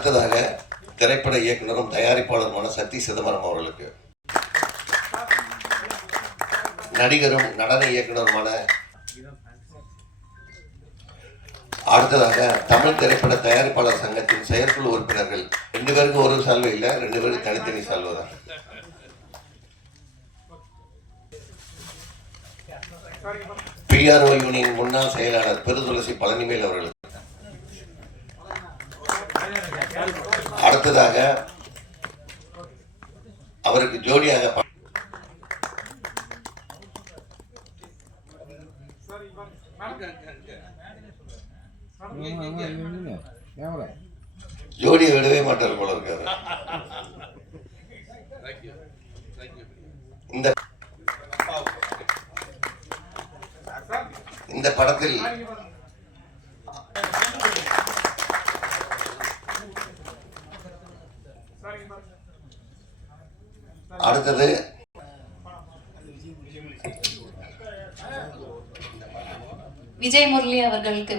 அடுத்ததாக திரைப்பட இயக்குனரும் தயாரிப்பாளருமான சக்தி சிதம்பரம் அவர்களுக்கு, நடிகரும் நடன இயக்குனருமான அடுத்ததாக தமிழ் திரைப்பட தயாரிப்பாளர் சங்கத்தின் செயற்குழு உறுப்பினர்கள் 2 பேருக்கு ஒரு சால்வை இல்லை, 2 பேருக்கு தனித்தனி சால்வை தான். PRO யூனியன் முன்னாள் செயலாளர் பெருதுளசி பழனிவேல் அவர்களுக்கு, அடுத்ததாக அவருக்கு ஜோடியாக ஜோடியை விடவே மாட்டார் போல இருக்காரு. இந்த படத்தில் அடுத்தது விஜய் முரளி அவர்களுக்கு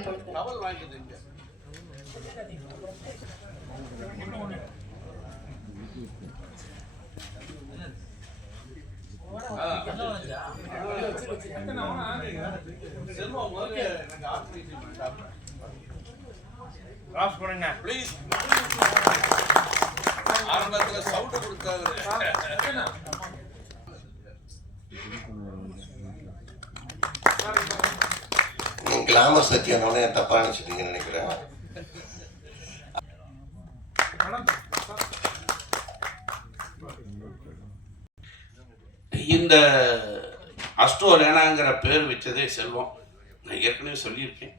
கிளாமர் சத்தியானோட தப்பா நினைச்சிட்டீங்கன்னு நினைக்கிறேன். இந்த அஸ்ட்ரோ லேனாங்கிற பேர் வச்சதே செல்வம். நான் ஏற்கனவே சொல்லியிருக்கேன்,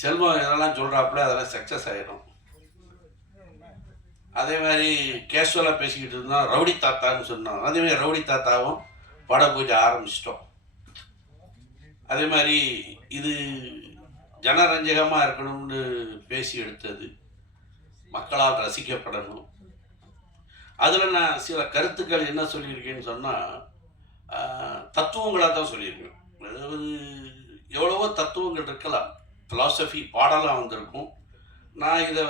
செல்வம் இதெல்லாம் சொல்கிறாப்புல அதெல்லாம் சக்ஸஸ் ஆகிடும். அதே மாதிரி கேஷுவலாக பேசிக்கிட்டு இருந்தோம், ரவுடி தாத்தான்னு சொன்னோம். அதேமாதிரி ரவுடி தாத்தாவும் பட பூஜை ஆரம்பிச்சிட்டோம். அதே மாதிரி இது ஜனரஞ்சகமாக இருக்கணும்னு பேசி எடுத்தது, மக்களால் ரசிக்கப்படணும். அதில் நான் சில கருத்துக்கள் என்ன சொல்லியிருக்கேன்னு சொன்னால், தத்துவங்களாக தான் சொல்லியிருக்கேன். அதாவது எவ்வளவோ தத்துவங்கள் இருக்கலாம், ஃபிலாசபி பாடலாம் வந்திருக்கும். நான் இதை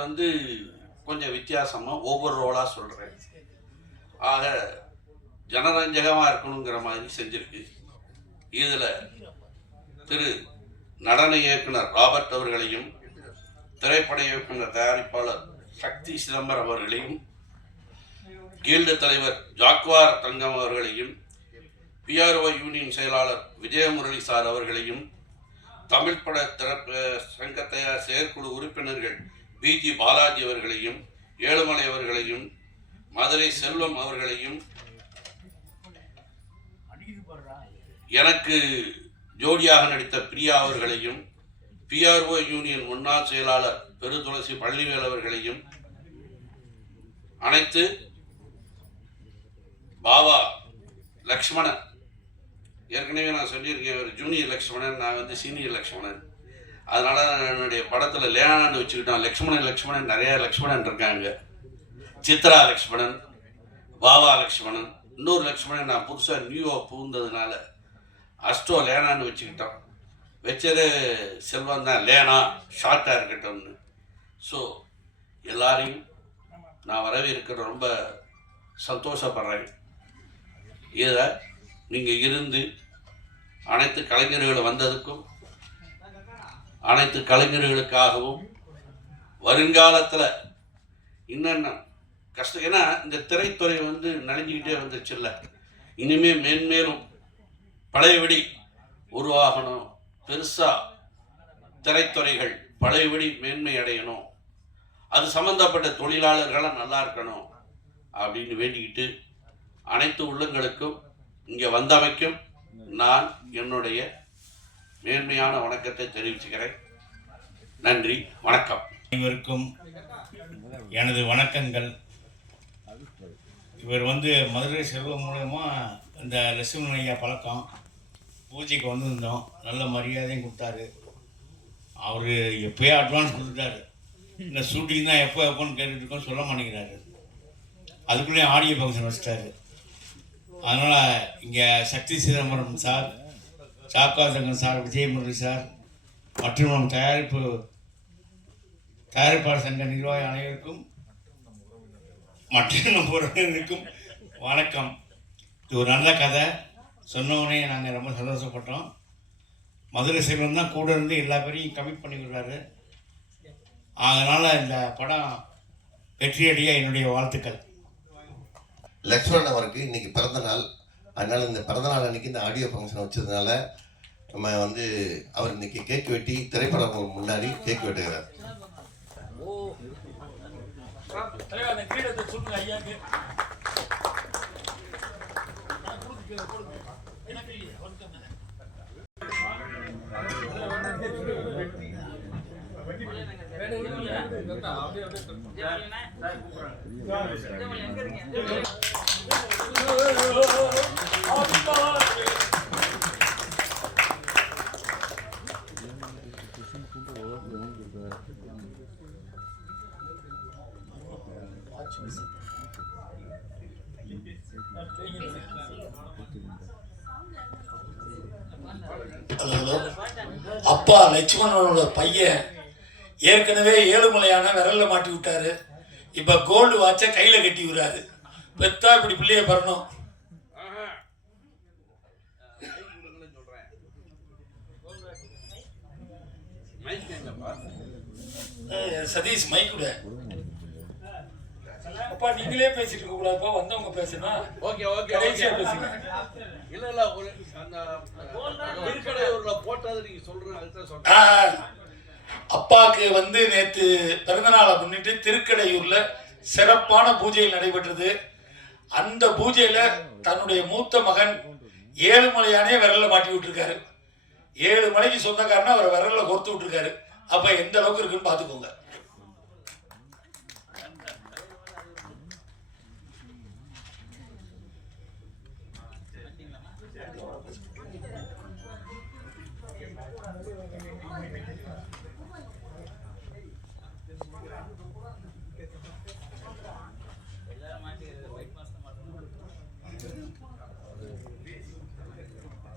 கொஞ்சம் வித்தியாசமாக ஒவ்வொரு ரோலாக சொல்கிறேன். ஆக ஜனரஞ்சகமாக இருக்கணுங்கிற மாதிரி செஞ்சுருக்கு. இதில் திரு நடன இயக்குனர் ராபர்ட் அவர்களையும், திரைப்பட இயக்குனர் தயாரிப்பாளர் சக்தி சிதம்பரம் அவர்களையும், கீல்டு தலைவர் ஜாக்வார் தங்கம் அவர்களையும், PRO யூனியன் செயலாளர் விஜயமுரளி சார் அவர்களையும், தமிழ் பட சங்க செயற்குழு உறுப்பினர்கள் BG பாலாஜி அவர்களையும், ஏழுமலை அவர்களையும், மதுரை செல்வம் அவர்களையும், எனக்கு ஜோடியாக நடித்த பிரியா அவர்களையும், PRO யூனியன் முன்னாள் செயலாளர் பெருதுளசி பழனிவேல் அவர்களையும் அனைத்து பாபா லக்ஷ்மணன், ஏற்கனவே நான் சொல்லியிருக்கேன், ஒரு ஜூனியர் லக்ஷ்மணன், நான் சீனியர் லக்ஷ்மணன். அதனால் என்னுடைய படத்தில் லேனான்னு வச்சுக்கிட்டோம். லக்ஷ்மணன் நிறையா லக்ஷ்மணன் இருக்காங்க. சித்ரா லக்ஷ்மணன், பாபா லக்ஷ்மணன், இன்னொரு லக்ஷ்மணன் நான் புதுசாக நியூவாக புகுந்ததுனால அஸ்ட்ரோ லேனான்னு வச்சுக்கிட்டோம். வச்சது செல்வம் தான், லேனா ஷார்ட்டாக இருக்கட்டும்னு. ஸோ எல்லாரையும் நான் வரவேற்கிற ரொம்ப சந்தோஷப்படுறேன். இதில் நீங்கள் இருந்து அனைத்து கலைஞர்கள் வந்ததுக்கும், அனைத்து கலைஞர்களுக்காகவும் வருங்காலத்தில் என்னென்ன கஷ்டம், ஏன்னா இந்த திரைத்துறை நலிஞ்சிக்கிட்டே வந்துருச்சுல்ல, இனிமேல் மேன்மேலும் பழையபடி உருவாகணும், பெருசாக திரைத்துறைகள் பழையபடி மேன்மை அடையணும், அது சம்மந்தப்பட்ட தொழிலாளர்களாக நல்லா இருக்கணும் அப்படின்னு வேண்டிக்கிட்டு அனைத்து உள்ளங்களுக்கும் இங்கே வந்தமைக்கும் நான் என்னுடைய மேன்மையான வணக்கத்தை தெரிவிச்சுக்கிறேன். நன்றி, வணக்கம். அனைவருக்கும் எனது வணக்கங்கள். இவர் மதுரை செல்வம் மூலமாக இந்த லட்சுமணன் ஐயா பழக்கம், பூஜைக்கு வந்திருந்தோம், நல்ல மரியாதையும் கொடுத்தாரு. அவர் எப்போயே அட்வான்ஸ் கொடுத்துட்டாரு. இந்த ஷூட்டிங் தான் எப்போன்னு கேட்டுருக்கோம், சொல்ல மாட்டேங்கிறாரு. அதுக்குள்ளேயும் ஆடியோ ஃபங்க்ஷன் வச்சிட்டாரு. அதனால் இங்கே சக்தி சிதம்பரம் சார், சாக்கா சங்கம் சார், விஜயமுரளி சார் மற்றும் நம் தயாரிப்பாளர் சங்க நிர்வாக அனைவருக்கும் மற்ற பொருளுக்கும் வணக்கம். இது ஒரு நல்ல கதை, சொன்னவனே நாங்கள் ரொம்ப சந்தோஷப்பட்டோம். மதுரை செல்வம் தான் கூட இருந்து எல்லா பேரையும் கமிட் பண்ணி விடுறாரு. அதனால் இந்த படம் வெற்றியடைய என்னுடைய வாழ்த்துக்கள். லக்ஷ்மணன் அவருக்கு இன்னைக்கு பிறந்த நாள். அதனால் இந்த பிறந்த நாள் அன்னைக்கு இந்த ஆடியோ ஃபங்க்ஷன் வச்சதுனால நம்ம வந்து அவர் இன்னைக்கு கேக் வெட்டி திரைப்படம் முன்னாடி கேக் வெட்டுகிறார். அப்பா லட்சுமணனோட பையன் ஏற்கனவே ஏழுமலையான விரல்ல மாட்டி விட்டாரு. இப்ப கோல்டு வாட்ச கையில கட்டி விடுறாரு. பெத்தா இப்படி பிள்ளைய பரணும். சதீஷ் மைக்குட அப்பா நீங்களே பேசிட்டு இருக்க கூடாதுப்பா, வந்தவங்க பேசணும். ஓகே ஓகே கடைசியா பேசுங்க. இல்ல ஒரு அந்த திருக்கடையூர்ல போட்டது நீங்க சொல்றேன், அதுதான் சொல்றேன். அப்பாவுக்கு வந்து நேற்று பிறந்தநாளை முன்னிட்டு திருக்கடையூர்ல சிறப்பான பூஜைகள் நடைபெற்றது. அந்த பூஜையில தன்னுடைய மூத்த மகன் ஏழுமலையானே விரல்ல மாட்டி விட்டுருக்காரு. 7 மலைக்கு சொந்தக்காரனா அவர் விரல்ல கொடுத்து விட்டுருக்காரு. அப்ப எந்த அளவுக்கு இருக்குன்னு பாத்துக்கோங்க.